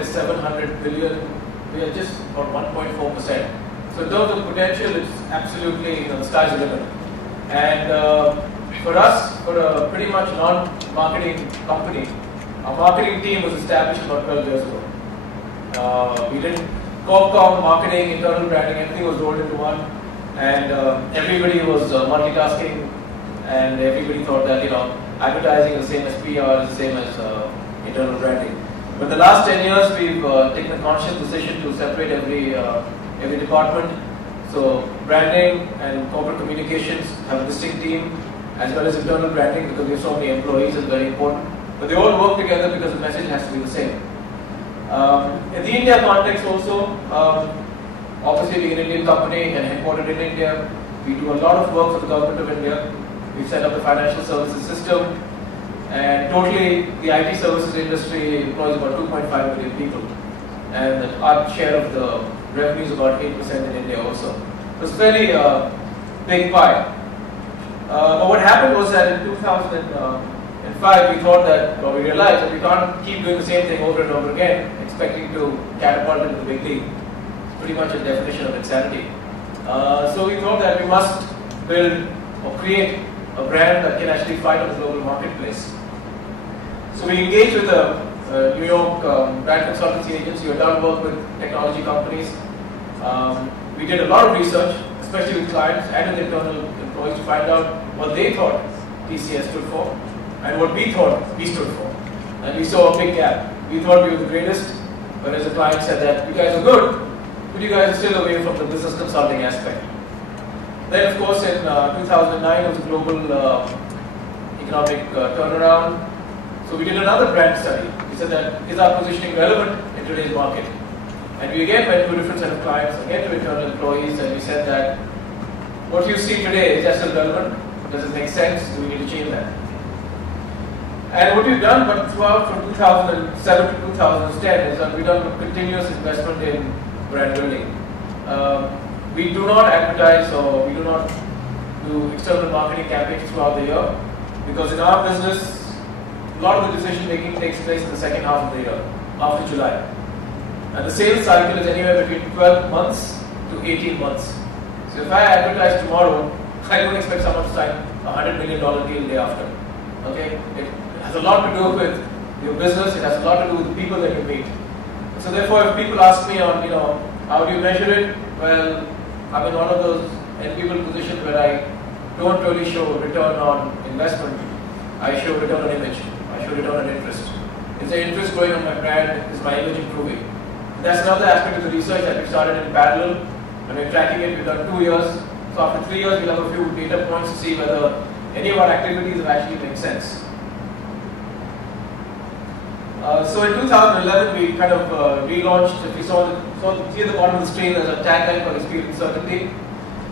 is 700 billion. We are just about 1.4%. So in terms of potential, it's absolutely, the sky's the limit. And for us, for a pretty much non-marketing company, our marketing team was established about 12 years ago. We did corp-com, marketing, internal branding, everything was rolled into one. And everybody was multitasking, and everybody thought that, advertising is the same as PR, is the same as internal branding. But the last 10 years, we've taken a conscious decision to separate every department. So branding and corporate communications have a distinct team, as well as internal branding, because we have so many employees, is very important. But they all work together because the message has to be the same. In the India context also, obviously being an Indian company and headquartered in India, we do a lot of work for the government of India. We've set up the financial services system, and totally the IT services industry employs about 2.5 million people. And our share of the revenue is about 8% in India also. So it's fairly big pie. But what happened was that in 2005 we thought that, or we realized that we can't keep doing the same thing over and over again, expecting to catapult into the big league. It's pretty much a definition of insanity. So we thought that we must build or create a brand that can actually fight on the global marketplace. So we engaged with a New York brand consultancy agency who had done work with technology companies. We did a lot of research, especially with clients and with internal employees, to find out what they thought TCS stood for and what we thought we stood for. And we saw a big gap. We thought we were the greatest, whereas the client said that you guys are good, but you guys are still away from the business consulting aspect. Then, of course, in 2009, it was a global economic turnaround. So we did another brand study. We said that, is our positioning relevant in today's market? And we again went to a different set of clients, again to internal employees, and we said that what you see today, is that still relevant? Does it make sense? Do we need to change that? And what we've done, but throughout from 2007 to 2010, is that we've done a continuous investment in brand building. We do not advertise or we do not do external marketing campaigns throughout the year, because in our business, a lot of the decision making takes place in the second half of the year, after July. And the sales cycle is anywhere between 12 months to 18 months. So if I advertise tomorrow, I don't expect someone to sign a $100 million deal the day after. Okay? It has a lot to do with your business, it has a lot to do with the people that you meet. So therefore, if people ask me on, how do you measure it? Well, I'm in one of those enviable positions where I don't really show return on investment. I show return on image. I show return on interest. Is there interest growing on my brand? Is my image improving? That's another aspect of the research that we started in parallel. When we're tracking it, we've done 2 years. So after 3 years, we'll have a few data points to see whether any of our activities have actually made sense. So in 2011, we kind of relaunched. If you saw here at the bottom of the screen, there's a tagline called Experience Certainty.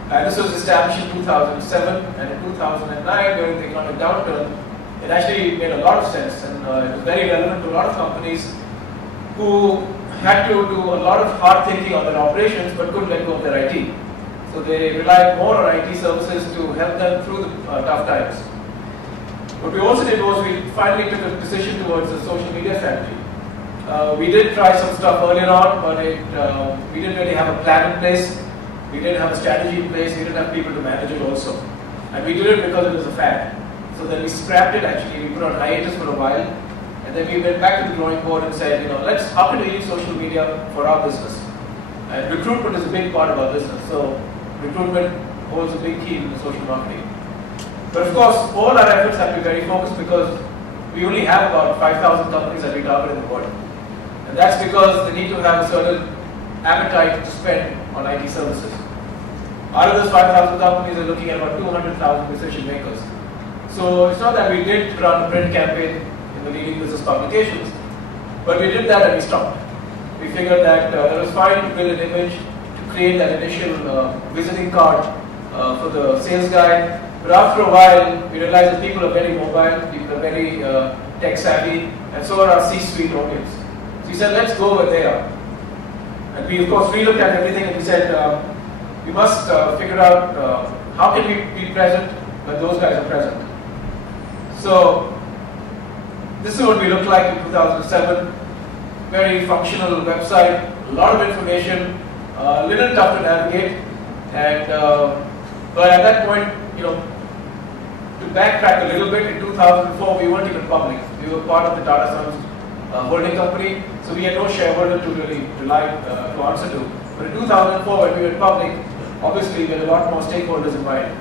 This was established in 2007, and in 2009, during the economic downturn, it actually made a lot of sense, and it was very relevant to a lot of companies who had to do a lot of hard thinking on their operations but couldn't let go of their IT. So they relied more on IT services to help them through the tough times. What we also did was we finally took a decision towards a social media strategy. We did try some stuff earlier on, but we didn't really have a plan in place. We didn't have a strategy in place. We didn't have people to manage it also. And we did it because it was a fad. So then we scrapped it actually. We put on hiatus for a while. And then we went back to the drawing board and said, how can we use social media for our business? And recruitment is a big part of our business. So recruitment holds a big key in the social marketing. But of course, all our efforts have to be very focused because we only have about 5,000 companies that we target in the world. And that's because they need to have a certain appetite to spend on IT services. Out of those 5,000 companies, they're looking at about 200,000 decision makers. So it's not that we did run a print campaign in the leading business publications, but we did that and we stopped. We figured that it was fine to build an image, to create that initial visiting card for the sales guy. But after a while, we realized that people are very mobile, people are very tech savvy, and so are our C-suite audience. So we said, let's go where they are. And we, of course, relooked at everything and we said, we must figure out how can we be present when those guys are present. So this is what we looked like in 2007. very functional website, a lot of information, a little tough to navigate, and but at that point, to backtrack a little bit, in 2004 we weren't even public. We were part of the Tata Sons holding company, so we had no shareholder to really rely to answer to. But in 2004, when we went public, obviously there were a lot more stakeholders invited.